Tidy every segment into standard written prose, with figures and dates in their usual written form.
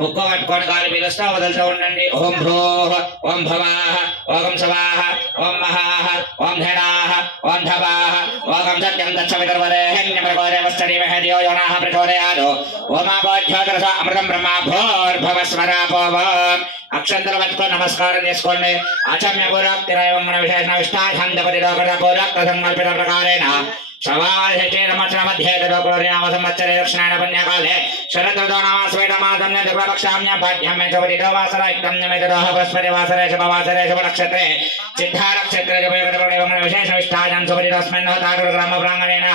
ముక్కు పట్టుకొని గాలి పీలుస్తా వదులుతూ ఉండండి. ఓం భ్రూః ఓం భవాః ఓం శవాః ఓం మహాః ఓం ధనాః ఓం ధవాః ఓం సత్యం దక్షవితర్వరేణ్యమృగోరేవస్తరీమహే ధియో యో నః ప్రచోదయాత్. ఓమాపోధ్యోతరస అమృతం బ్రహ్మ భూర్భువస్వరాపోవం. అక్షంతలు పట్టుకొని నమస్కారం చేసుకోండి. ఆచమ్య పూర్వక్తిరైవంగణ విశేషణ విష్టాఛందపతి లోకృత పూర్వక్త సంకల్పిత ప్రకారేణ शवामध्य संवत्सरे दक्षिणायन पुण्यकाले शरदृतो नामास्वेदमासं दुर्गपक्षाम्यां पाठ्यं मे चवतिदोवासरयुक्तं नमेतरोह बृहस्पतिवासरे शुभवासरे शुभनक्षत्रे सिद्धानक्षत्रे विशेषविष्टायां सुपतितस्मिन् ताटुग्रामप्राङ्गणेन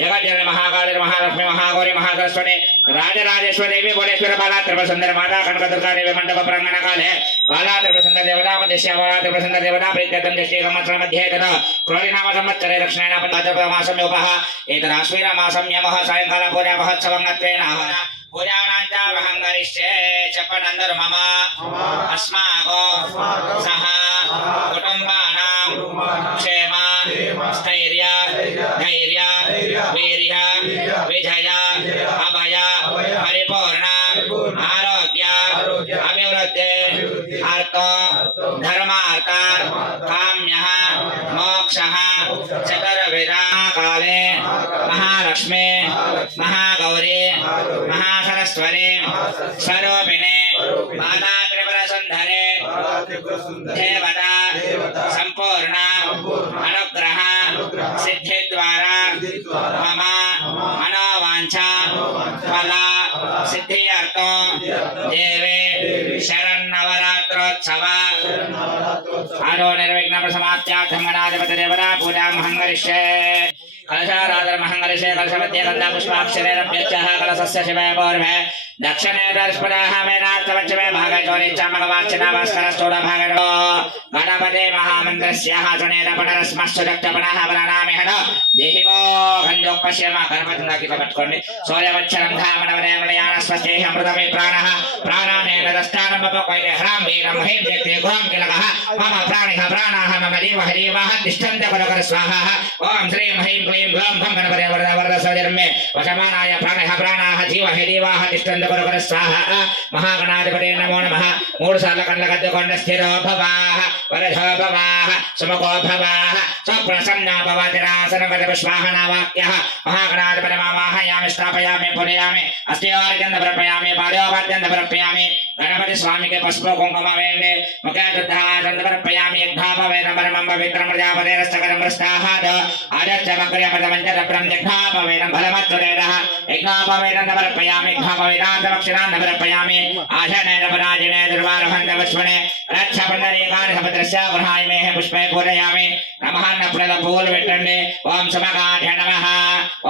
जगज्जननी महाकाली महालक्ष्मी महागौरी महासरस्वती राजराजेश्वरी भुवनेश्वर बाला त्रिपुरसुन्दरी माता कनकदुर्गा देवी मंडप प्राङ्गणकाले बाला त्रिपुरसुन्दरी देवता मध्यस्या बाला त्रिपुरसुन्दरी देवता प्रीत्यर्थं षष्ठीसंवत्सरमध्ये तदा क्रोधिनाम संवत्सरे दक्षिणायन पुण्यकाले एतदाश्वीरमासं यमः सायंकाल पूजा महोत्सवंगत्वेन पूजानाञ्च अहं करिष्ये चपनन्दर मम अस्माको सह कुटुम्बानां क्षेम स्थैर्य धैर्य वीर्य विजय अभय परिपूर्ण आरोग्य अभिवृद्धि अर्थ धर्मार्थ काम्यः मोक्षः चतुर्विधा काले महालक्ष्मी महागौरी महासरस्वती स्वरूपिणे माता त्रिपुरसुन्दरी देवता संपूर्ण अनुग्रह सिद्धि द्वारा मम मनोवांछा फल सिद्ध्यर्थो देवे शरन्नवरात्रोत्सव आरो निर्विघ्न समाप्त्यार्थं गणाधिपति देवता पूजां करिष्ये कलशाराधनमहं करिष्ये कलशमध्ये गन्धा पुष्पाक्षरेरभ्यच्चः कलशस्य शिवे पूर्वे दक्षिणे दर्शपदाः मेनार्थवच्चमे भागे चोरिच्चामगवार्चना भास्करस्थूलभागो गणपते महामन्त्रस्याः सुनेन पठरस्मश्चुदक्तपणः प्रणामिहन देहिको गन्धोपश्यम गणपतिनाकी पट्कोंडि सूर्यवच्छरं धामनवरेमणयान स्वस्तेहि अमृतमे प्राणः प्राणानेन दष्टानं बपकोयते हरां वीरं हें व्यक्ते गुरं किलकः मम प्राणिः प्राणाः मम देवः देवाः तिष्ठन्ते गुरुकर स्वाहा ओम श्रीं ह्रीं क्लीं ग्लौं घं गणपते वरद वरद स्वजन्मे वशमानाय प्राणः प्राणाः जीवः देवाः तिष्ठन्ते गुरुकर स्वाहा महागणाधिपते नमो नमः मूढ साल कण्डकद्दुकोण्ड स्थिरो भवाः वरदो भवाः सुमुखो भवाः स्वप्रसन्ना भवतिरासनगत पुष्पाहना वाक्यः महागणाधिपते मावाहयामि स्थापयामि पूजयामि अस्त्योर्गन्ध प्रपयामि पादोपर्यन्त प्रपयामि गणपति स्वामी के पुष्प कुंकुम वेण्डे मुखे शुद्धाचंद प्रपयामि यज्ञापवेदं परमं पवित्रं प्रजापतेरस्तकरं मृष्टाहाद आदर्शमग्र्यपदमञ्जर प्रत्यज्ञापवेदं फलमत्तुरेदः यज्ञापवेदं प्रपयामि यज्ञापवेदान्तमक्षरान् प्रपयामि आशनेन पराजिने दुर्वारहन्त पुष्पणे रक्षपण्डरीकानि समुद्रस्य गृहाय मे पुष्पे पूजयामि नमः नप्रदफूल विट्टण्डे ओम समगाढ्य नमः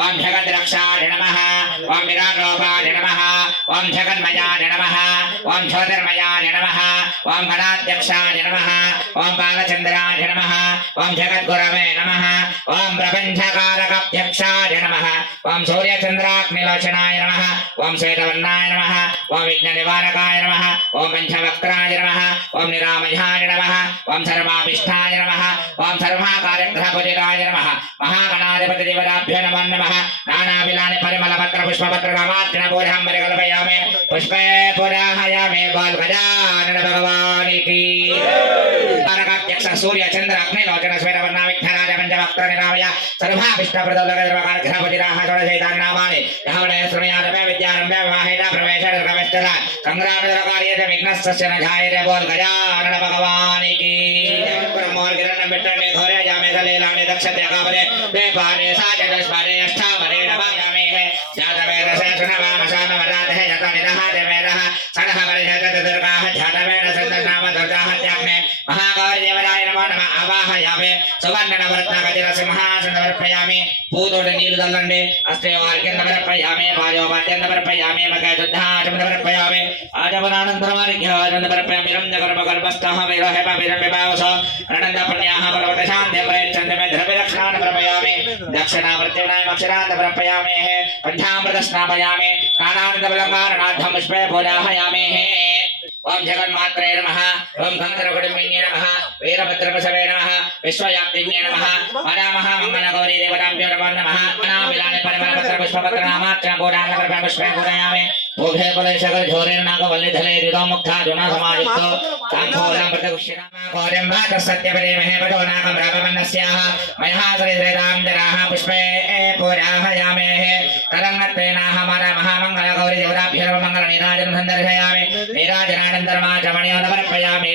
ओम जगद्रक्षाढ्य नमः ओम विराटरूपाढ्य नमः ओम जगन्मयाढ्य नमः ओम ज्योतिर्मयाय नमः ओम गणाध्यक्षाय नमः ओम बालचंद्राय नमः ओम जगद्गुरवे नमः ओम प्रपंचकारकाध्यक्षाय नमः ओम सूर्यचंद्राग्निलोचनाय नमः ओम श्वेतवर्णाय नमः ओम विघ्ननिवारकाय नमः ओम पंचवक्त्राय नमः ओम निरामयाय नमः ओम सर्वाभिष्टाय नमः ओम सर्वाकार्यग्रहपूजिताय नमः महागणाधिपति देवताभ्यो नमो नमः नानाविलानि परिमलपत्र पुष्पपत्र नामार्चन पूजां परिकल्पयामि पुष्पे पूजायामि बाल गजानन भगवान की तारकाध्यक्ष सूर्य चंद्र अग्निलोचन श्वेतवर्णा विघ्नराज पंचवक्त्र निरामय सर्वाभिष्टप्रदोलकग्रहपूजिताः षोडशैतानि नामानि धावने श्रृणुयादमे विद्यारम्भे विवाहेन प्रवेशे दुर्गमेश्वर संग्रामदुर्गार्येत विघ्नस्तस्य न जायते बोल गजानन भगवान की ब्रह्मोर्गिरण्यं विट्टण्डे घोरे जामे सलीलानि दक्षते कापदे देवाने साजदस्पदे अष्टावदे नमामि जातवेदसे सुनवामसामवराधे यतनिदः देवेदः सदः परिषदत दुर्गाः जातवेद सन्दनाम दुर्गाः त्याग्ने महागौरी देवताय नमो नमः आवाहयामि सुवर्णनवरत्नगजरसिंहासनमर्पयामि पूतोड नीलुदल्लण्डे अस्ते वार्क्यन्दमर्पयामि पादोपाद्यन्दमर्पयामि मकजुद्धाचमन्दमर्पयामि आजपदानन्तरमार्घ्याचन्दमर्पयामि रम्यगर्भगर्भस्थः विरहेम विरम्यभावस रणन्दपुण्याः पर्वतशान्तिं प्रयच्छन्दमे द्रव्यदक्षिणान्नमर्पयामि दक्षिणावर्त्यनायमक्षरान्तमर्पयामि पञ्चामृतस्नापयामि स्नानानन्दबलङ्कारणार्थं पुष्पे पूजाहयामि ओम जगन्मात्रे नमः ओम गंधर्वकुटुम्बिन्ये नमः वीरभद्रप्रसवे नमः विश्वव्याप्तिन्ये नमः वरामः मंगलगौरी देवताभ्यो नमः अनामिलानि परिमलपत्रपुष्पपत्रनामार्चन गोदानगरपुष्पे पूजयामि भोगे कुलशकर झोरेण नागवल्लीधले द्विदोमुक्था जुना समायुक्तो ताम्फूलं प्रतिगुष्यनामा गौरीं भातः सत्यपरिमहे पदो नागं राघवन्नस्याः मयः श्रीधृतां जराः पुष्पे पूजाहयामि तरङ्गत्वेनाः हमारा महामङ्गलगौरी देवताभ्यो मङ्गलनीराजनं सन्दर्शयामि नीराजनानन्दरमाचमणियो समर्पयामि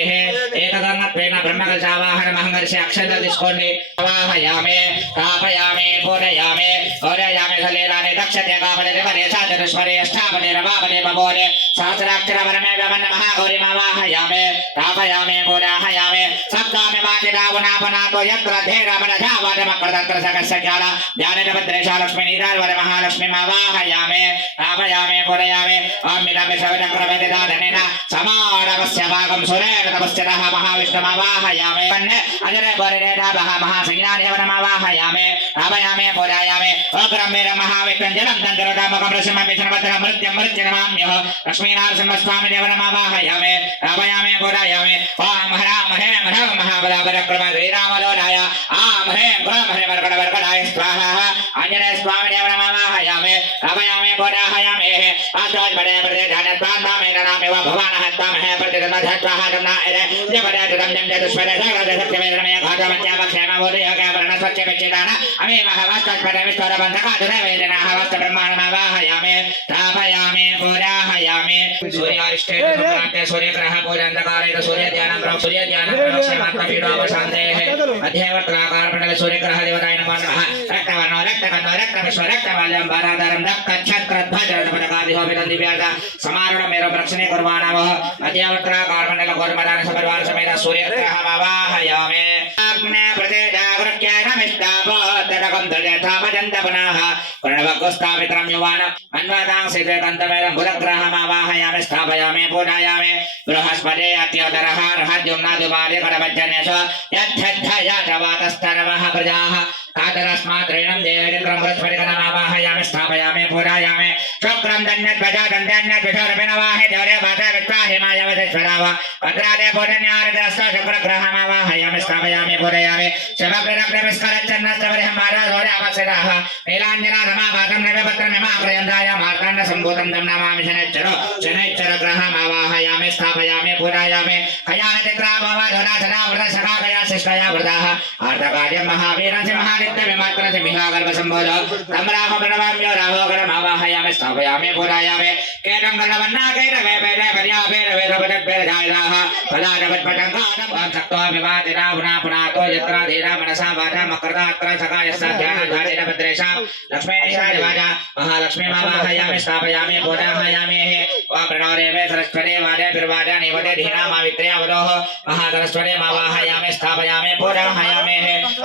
एकगङ्गत्वेन ब्रह्मकलशावाहनमहङ्गर्षे अक्षतं తీసుకోండి वाहयामि स्थापयामि पूजयामि गौरयामि सलीलानि दक्षते कापदे परे साचतुष्पदे अष्टापदे रवापदे बभोदे सहस्राक्षरवरमे नमः गौरीमावाहयामि स्थापयामि पूजयामि सप्तामि वादिदावनापनातो यत्र धैर्यमनधावनमकृतत्र सकस्यज्ञान ज्ञानजपद्रेशा लक्ष्मी नीरावरे महालक्ष्मी मावाहयामि स्थापयामि पूजयामि अमितमि सवितक्रमेदिदाधनेन समानवस्य भागं सुरेण तपस्यतः महाविष्णुमावाहयामि अजरे परिणेदाभः महासंज्ञानेवनमावाहयामि स्थापयामि पूजयामि अग्रमेण महाविष्णुञ्जनं तन्तरदामकं रसममिश्रमत्रं मृत्युनमाम्यः लक्ष्मीनारसिंहस्वामी देवनमावाहयामि स्थापयामि पूजयामि ओम ह्रां ह्रीं ह्रौं महाबलपराक्रम श्रीरामलोलाय आं ह्रीं क्रों ह्रीं वर्कटवर्कटाय स्वाहा आञ्जनेय स्वामी देवनमावाहयामि स्थापयामि पूजयामि आस्वादपदे प्रतिधानत्वान्नामेन नामेव भवानः त्वामहे प्रतिदन्नध्वाहा दम्नायरे जपदे दं चतुष्पदे सगदशक्तिमेन्द्रमय घातमत्यावक्षेमवोदयकवर्णस्वच्छविच्चिदान अमीमः वास्तवपदे विस्तरबन्धकाधुरवेदनाः वस्त्रब्रह्माण्डमावाहयामि स्थापयामि पूजयामि सूर्यारिष्टे सूर्यग्रह पूजन्तकारेण सूर्यध्यानं सूर्यध्यानमात्मपीडोपशान्तेः मध्यवर्तनाकारमण्डले सूर्यग्रह देवताय नमो नमः रक्तवर्णो रक्तकन्धो रक्तविश्व रक्तमाल्यं बाराधारं दक्कच्छत्रध्वजरथपदकादिहोभितं दिव्याः समारुढमेव रक्षणे कुर्वाणः मध्यवर्तनाकारमण्डल गौरमदान सपरिवार समेत सूर्यग्रहमावाहयामि अग्ने प्रतिजागृत्य नमिष्टापो तदकं दजथापजन्त पुनः प्रणवकुस्थापित्रं युवानम् अन्वतां सिद्धकन्तवेदं बुधग्रहमावाहयामि स्थापयामि पूजयामि बृहस्पते अत्योदरः रहद्युम्नादुपादे करवज्जन्यश यद्धया च वातस्तरवः प्रजाः कादरस्मात् ऋणं देवचित्रं बृहस्पतिगणमावाहयामि स्थापयामि पूजयामि शुक्रं दन्यध्वजा दन्त्यन्यद्विषोरभिनवाहे देवरे वाता विश्वाहिमाय वधेश्वराव भद्रादे पूजन्यारदस्थ शुक्रग्रहमावाहयामि स्थापयामि पूजयामि शिवप्रदक्षिणस्करच्चन्नस्तवरिहमाराधोर्यापसिदाः नीलाञ्जनाधमाभागं नैवेपत्रमिमाप्रयन्दाय मार्काण्डसम्भूतं तं नमामि शनैश्चरग्रहमावाहयामि स्थापयामि पूजयामि कयानचित्राभवधुराधरावृतशकाकया शिष्टया वृताः आर्तकार्यं महावीरं महादित्यविमात्रं मिहागर्भसम्भोधो तं रामप्रणवाम्यो राघोगणमावाहयामि स्थापयामि पूजयामि केरङ्गलवन्नाकैरवेपेरपर्यापेरवेदपदपेरजायदाः फलादवत्पटङ्गानं सक्त्वाभिवादिना पुनः पुनातो यत्र धीरा मनसा वाचा मकरदात्र सकायस्साध्यानधातिरभद्रेषां लक्ष्मीशायवाचा महालक्ष्मी मावाहयामि स्थापयामि पूजयामि ओम प्रणवदेवे सरस्वती वादे दुर्वाजा निवदे धीनामावित्र्यावरोह महासरस्वती मावाहयामि स्थापयामि पूजयामि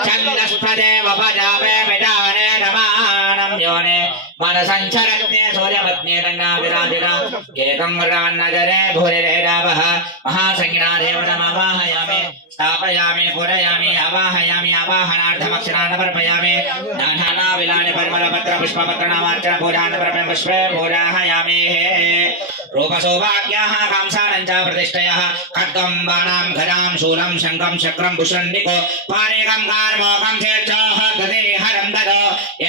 छन्दस्पदे वपजापे विदाने नमानं योने मनसञ्चरन्ते सूर्यपत्नी तन्ना विराजिता केतं वरान्नजरे भूरिरेदावः महासंज्ञादेवनमावाहयामि स्थापयामि पूजयामि आवाहयामि आवाहनार्थमक्षरानपर्पयामि नानाविलानि परिमलपत्रपुष्पपत्रनामार्चन पूजानपर्पं पुष्पे पूजयामि रूपसौभाग्याः कांसानं च प्रतिष्ठयः खड्गं बाणां गदां शूलं शङ्खं चक्रं भूषण्डिको पारेगं कार्मोकं चेच्छोः गतिहरं ददो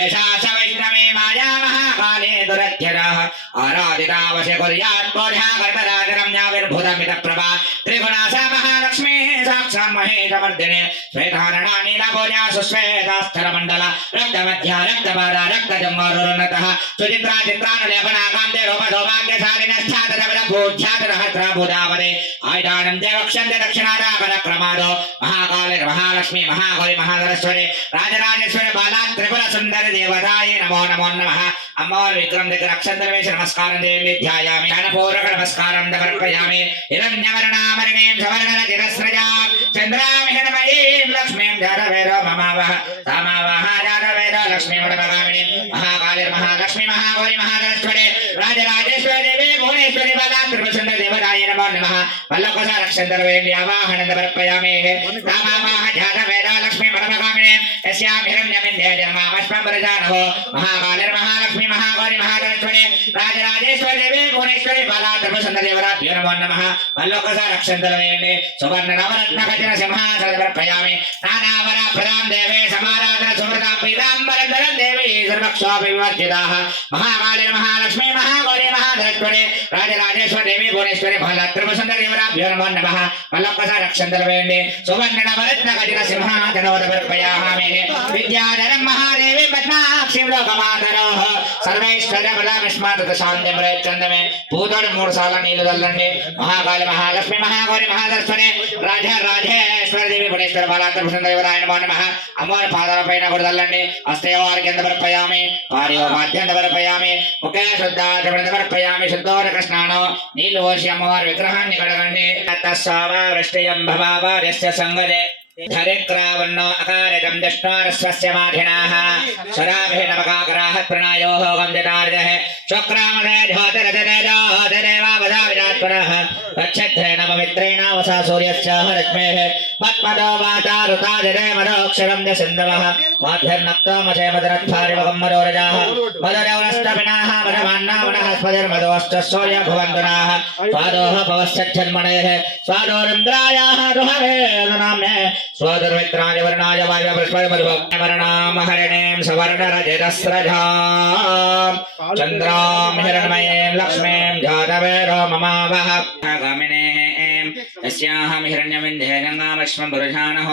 एषा च वैष्णवी माया महाकाले दुरध्यरः आराधितावशे कुर्यात् बोधागर्भराजरम्याविर्भूतमितप्रभा त्रिगुणा सा महालक्ष्मी साक्षात् महेशमर्दिने श्वेतारणा नीलभोजा सुश्वेतास्थलमण्डल रक्तमध्या रक्तपादा रक्तजम्बोरुन्नतः सुचित्रा चित्रानुलेपना कान्ते रूपसौभाग्यशालिनश्चातरविलभूध्यातरहस्रभूदावदे आयुधानं देवक्षन्ते दक्षिणादापरक्रमादो महाकालिर्महालक्ष्मी महागौरी महासरस्वती राजराजेश्वरी बाला त्रिपुर सुन्दरी देवतायै नमो नमो नमः अम्मोर विक्रम दिग्रक्षन्तरवेश नमस्कारं देवी ध्यायामि ध्यानपूर्वक नमस्कारं समर्पयामि हिरण्यवर्णामरणीं सवर्णरचितस्रजां चन्द्रामिहिरमयीं लक्ष्मीं जातवेदो ममावह तामावह जातवेदो लक्ष्मीमणमगामिनीं महाकालिर्महालक्ष्मी महागौरी महासरस्वती राजराजेश्वरी देवी भुवनेश्वरी बाला त्रिपुर सुन्दरी देवतायै नमो नमः वल्लकोसा रक्षन्तरवेन्द्यावाहनं समर्पयामि तामावह जातवेदो लक्ष्मीमणमगामिनीं यस्यां हिरण्यविन्ध्ये जन्मामश्वं वरजानहो महाकालिर्महालक्ष्मी महागौरी महासरस्वती राजराजेश्वरी देवी भुवनेश्वरी భువనేశ్వరి బాలా త్రిపురసుందరదేవరాభ్యో నమో నమః మల్లోకస రక్షంతలవేయండి సువర్ణ నవరత్న ఖచ్చిత సింహాసన సమర్పయామి నానావర ప్రదాం దేవే సమారాధన సుమృతాం పీతాంబరం దేవి సర్వక్షోభి వివర్జితాః మహాకాళి మహాలక్ష్మి మహాగౌరి మహాధరేశ్వరి రాజరాజేశ్వరి దేవి భువనేశ్వరి బాలా త్రిపురసుందరదేవరాభ్యో నమో నమః మల్లోకస రక్షంతలవేయండి సువర్ణ నవరత్న ఖచ్చిత సింహాసన సమర్పయామి విద్యాధరం మహాదేవి పద్మాక్షి లోకమాతరోః సర్వేశ్వర బలమిస్మాత్ శాంతి ప్రయత్నందమే పూతోడు 3 సార్లు నీళ్లు చల్లండి మహాకాళి మహాలక్ష్మి మహాగౌరి మహాధరేశ్వరి రాజరాజేశ్వరి దేవి భువనేశ్వరి బాలా త్రిపురసుందరదేవరాయ నమో నమః అమ్మవారి పాదాల పైన కూడా చల్లండి హస్తయోవారి కింద పరపయామి పారియో మాధ్యంత పరపయామి ముఖే శుద్ధాచమృత పరపయామి శుద్ధోరక స్నానం నీళ్లు పోసి అమ్మవారి విగ్రహాన్ని కడగండి తస్సావ వృష్టియం భవావార్యస్య సంగదే धरिक्रावन्नो अकारजं दष्टारस्वस्य माधिनाः शराभिः नमकाकराः प्रणायोः गन्धितार्जः शुक्रामदे ज्योतिरजदेवावधाविरात्मनः गच्छद्धेन पवित्रेण वसा सूर्यस्याः रश्मेः मत्मदो वाचा ऋताजदे मदोक्षरं च सिन्धवः माध्यर्नक्तोमसे मदरत्थारिवकं मदोरजाः मदरवनस्तपिनाः मदमान्नावनः स्मदर्मदोश्च सूर्यभुवन्तुनाः स्वादोः पवस्यच्छन्मणेः स्वादोरिन्द्रायाः दुहवे नाम्ने स्वदर्मित्राय वर्णाय वाय बृहस्पतिमरुवर्णाम हरिणीं सवर्णरजतस्रजां चन्द्रां हिरण्मयीं लक्ष्मीं जातवेदो ममावह गामिनीं यस्याहं हिरण्यविन्ध्ये गङ्गामश्वं पुरुषाणः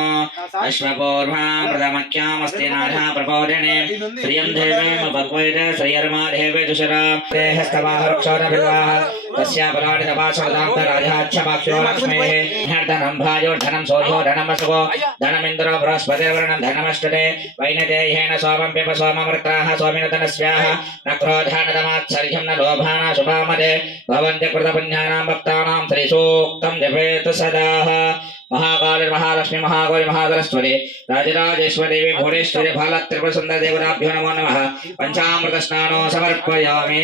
अश्वपूर्वां प्रथमख्यामस्ति नाथा प्रपोदिने श्रियं देवीमुपक्वैते श्रियर्मा देवे दुषरां देहस्तवाह वृक्षोरभिवाह तस्या पुराणितपाशोदान्तराजाच्छपाक्षो लक्ष्मीः धनं भाजो धनं सोऽधो धनं वसुको धनमिन्द्रो बृहस्पतिर्वरुणं धनमष्टते वैनतेयेन सोमं पिब सोममृताः सोमिनतनस्याः न क्रोधानतमात्सर्यं न लोभाना शुभामते भवन्ति कृतपुण्यानां भक्तानां श्रीसूक्तं जपेत सदाः महाकाली महालक्ष्मी महागौरी महाधरेश्वरी राजराजेश्वरी देवी भुवनेश्वरी बाला त्रिपुरसुंदरदेवताभ्यो नमो नमः पंचामृत स्नानो समर्पयामि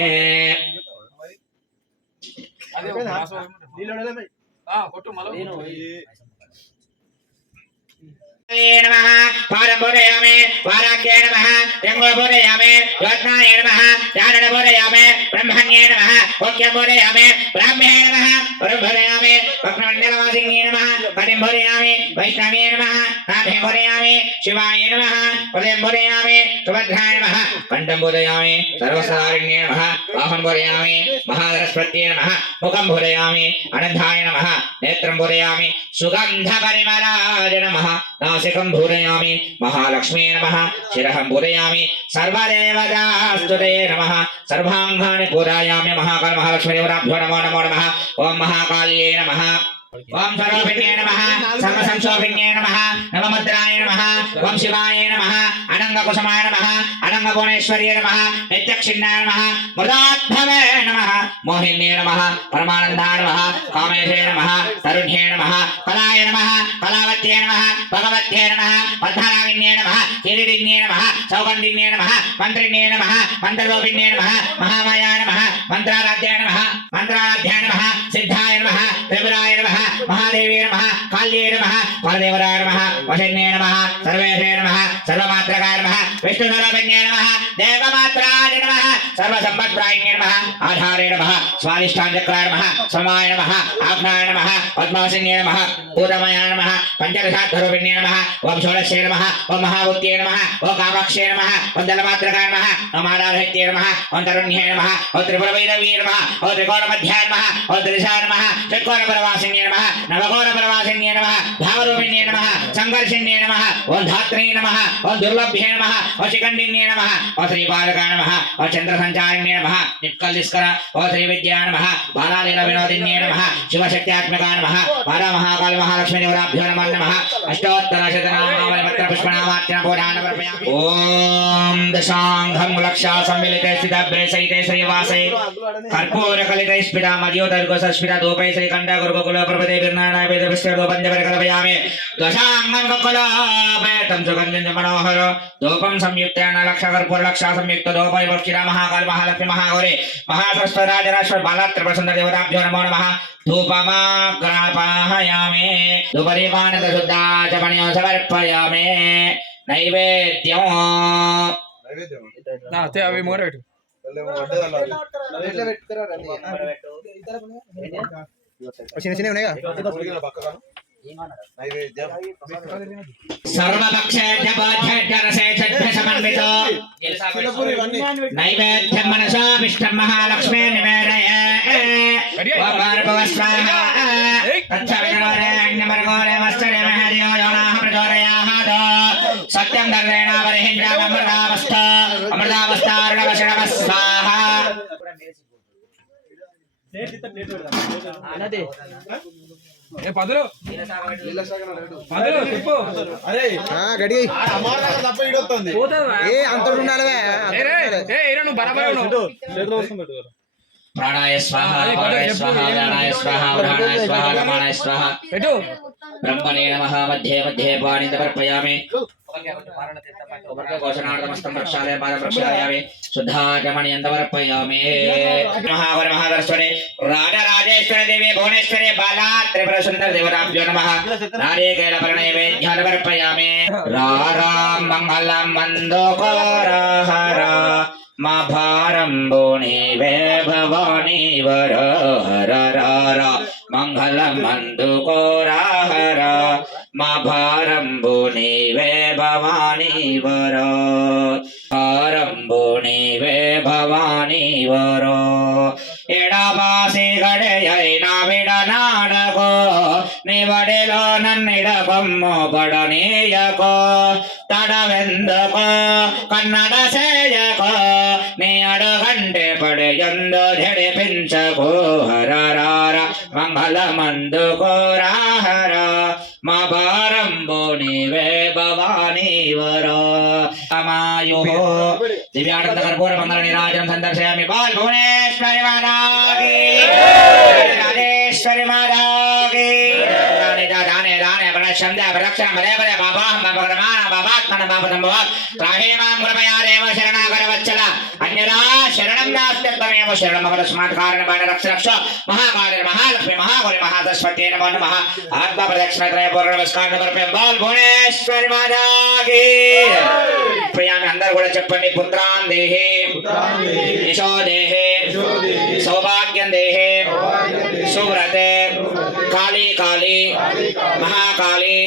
नमः पारं बोधयामि वाराख्ये नमः यंगो बोधयामि ज्योत्नाय नमः जानन बोधयामि ब्रह्मण्ये नमः ओक्यं बोधयामि ब्राह्म्ये नमः वरुं बोधयामि वक्नमण्डलवासिन्ये नमः पतिं बोधयामि वैष्णव्ये नमः नाभे बोधयामि शिवाय नमः पदं बोधयामि सुभद्राय नमः कण्ठं बोधयामि सर्वसारिण्ये नमः बाहुं बोधयामि महाधरस्पत्ये नमः मुखं बोधयामि अनन्ताय नमः नेत्रं बोधयामि सुगन्धपरिमलाय नमः नासिकं बोधयामि महालक्ष्मी नमः शिरहं बोधयामि सर्वदेवतास्तुते नमः सर्वाङ्गानि पूजयामि महाकाल महालक्ष्मी देवताभ्यो नमो नमः ओम महाकाल्ये नमः ओम स्वरूपिण्ये नमः सर्वसंशोभिन्ये नमः नवमुद्राय नमः ओम शिवाय नमः अनंगकुसुमाय नमः अनंगभुवनेश्वर्ये नमः नित्यक्षिण्णाय नमः मृदात्भवे नमः मोहिन्ये नमः परमानन्दाय नमः कामेशे नमः तरुण्ये नमः कलाय नमः कलावत्ये नमः भगवत्ये नमः पद्मनागिन्ये नमः किरीटिन्ये नमः सौगन्धिन्ये नमः मन्त्रिण्ये नमः मन्त्ररूपिण्ये नमः महामायाय नमः मन्त्राराध्याय नमः मन्त्राराध्याय नमः सिद्धाय नमः त्रिपुराय नमः महादेवी नमः काल्ये नमः परदेवराय नमः वशिन्ये नमः सर्वेशे नमः सर्वमात्रकाय नमः विष्णुस्वरूपिण्ये नमः देवमात्राय नमः सर्वसम्पत्प्रायिण्ये नमः आधारे नमः स्वादिष्ठाञ्चक्राय नमः समाय नमः आग्नाय नमः पद्मासिन्ये नमः भूतमयाय नमः पञ्चदशाध्वरूपिण्ये नमः ओम षोडशे नमः ओम महाभूत्ये नमः ओम कामाक्षे नमः ओम दलमात्रकाय नमः ओम आराधयत्ये नमः ओम तरुण्ये नमः ओम त्रिपुरवैरव्ये नमः ओम त्रिकोणमध्याय नमः ओम त्रिशाय नमः षट्कोणपरवासिन्ये नमः नवकोणपरवासिन्ये नमः भावरूपिण्ये नमः संघर्षिण्ये नमः ओम धात्रे नमः ओम दुर्लभ्ये नमः ओम शिखण्डिन्ये नमः ओम श्रीपादकाय नमः ओम चन्द्रसञ्चारिण्ये नमः निक्कल्लिस्कर ओम श्रीविद्याय नमः बालालीला विनोदिन्ये नमः शिवशक्त्यात्मकाय नमः बाला महाकाल महालक्ष्मी देवताभ्यो नमः अष्टोत्तरशतनामावलिपत्रपुष्पनामार्चना पूजान् समर्पयामि ओम दशांघं लक्षा सम्मिलिते स्थितभ्रे सहिते श्रीवासे कर्पूरकलिते स्फिता मध्योदर्गोसस्फिता धूपै श्रीकण्ठ गुरुकुल प्रभृते बिर्नानाय वेदविष्टो पञ्चपरिकल्पयामि दशांगं कुकुलापेतं सुगन्धिं मनोहर धूपं संयुक्तेन लक्ष कर्पूर लक्षा संयुक्त धूपै वर्षिता महाकाल महालक्ष्मी महागौरी महासरस्वती राजराजेश्वरी बाला त्रिपुरसुंदरदेवताभ्यो नमो नमः धूपमाग्रापयामि धूपदीपानन्दशुद्धाचमणिं समर्पयामि नैवेद्यं ते अवे मोरेट చిన్న చిన్న ఉన్నాయిగా సర్వపక్షేభ్యరసేభ్యసమన్వితో నైవేద్యం మనసాభిష్టం మహాలక్ష్మీ నివేదయే సత్యం దర్వేణ పరిహింజామృతావస్థ అమృతావస్థారుణవశనవ స్వాహా గడి అంత ఉండాలి ప్రాణాయ స్వాహ ప్రాణాయ స్వాహ వ్యానాయ స్వాహ ఉదానాయ స్వాహ నమానాయ స్వాహ బ్రహ్మణే నమః మధ్యే మధ్యే పాణిం సమర్పయామి కోశనార్థమస్తం ప్రక్షాళయ పాదం ప్రక్షాళయామి శుద్ధాచమణియం సమర్పయామి మహావర మహాదర్శనే రాజరాజేశ్వరి దేవి భువనేశ్వరి బాలా త్రిపుర సుందర దేవతాభ్యో నమః నారీకేళ పరిణయవేద్యం సమర్పయామి రారాం మంగళం మందోకోరహర మా భారంబోని వే భవాని వర హర రార మంగళం మందుకోరహర మా భారంబోని వే భవాని వర భారంబోని వే భవాని వర ఎడబాసి గడయైన విడనాడకో నివడిలో నన్నిడకొమ్ము పడనీయకో తడవెందుకో కన్నడ సేయకో నీ అడుగంటే పడయందు జడిపించకో హరరార మంగళమందుకో రాహర మా భారంబో నీవే భవానీ వర మాయో దివ్యానంద కర్పూర మంగళ నిరాజనం సందర్శయామి బాల్ భువనేశ్వరి మాతాకి రాజేశ్వరి మాతాకి దానే దానే ప్రణశ్యంద ప్రదక్షిణ పదే పదే బాబాహం బాబగ్రమాణ బాబాత్మన బాపదంభవ త్రాహేమాం కృపయా దేవ శరణాగర వత్సల అన్యదా శరణం నాస్త్యత్వమేవ శరణమవరస్మాత్ కారణబాణ రక్ష రక్ష మహాకాళి మహాలక్ష్మి మహాగౌరి మహాసరస్వతి నమో నమః ఆత్మ ప్రదక్షిణ త్రయ పూర్ణ నమస్కారం కర్పయం బాల్ భువనేశ్వరి మాతాకి ప్రియామి అందరూ కూడా చెప్పండి పుత్రాన్ దేహే యశో దేహే సౌభాగ్యం దేహే సువ్రతే కాళీ కాళీ మహాకాళీ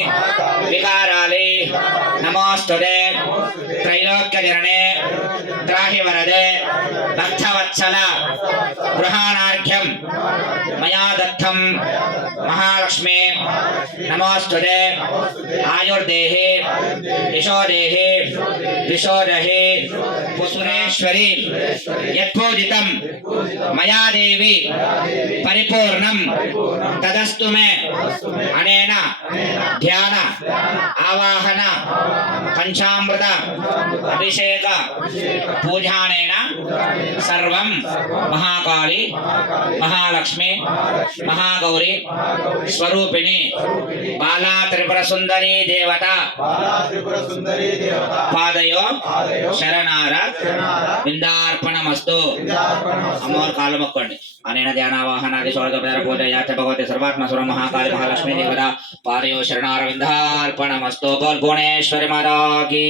వికారాలి నమోస్తుతే త్రైలోక్య జననే త్రాహి వరదే భక్తవత్సల గృహాణార్ఘ్యం మయా దత్తం మహాలక్ష్మి నమోస్తుతే ఆయుర్దేహే యశోదేహే విశోదహే పుసురేశ్వరి యత్పూజితం మయా దేవి పరిపూర్ణం తదస్తు మే అనేన ధ్యాన ఆవాహన పంచామృత అభిషేక పూజానేన సర్వం మహాకాళి మహాలక్ష్మి మహాగౌరి స్వరూపిణి బాలా త్రిపుర సుందరీ దేవత పాదయో శరణార విందార్పణమస్తు అమ్మవారు కాళ్ళు మొక్కండి అనేన ధ్యానావాహనాది స్వర్గపదర పూజయాచ భగవతి సర్వాత్మస్వర మహాకాళి మహాలక్ష్మి దేవత పాదయో శరణార విందార్పణమస్తు బోల్ భువనేశ్వరి మాతాకి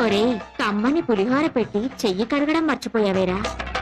ఒరే కమ్మని పులిహోర పెట్టి చెయ్యి కడగడం మర్చిపోయావేరా.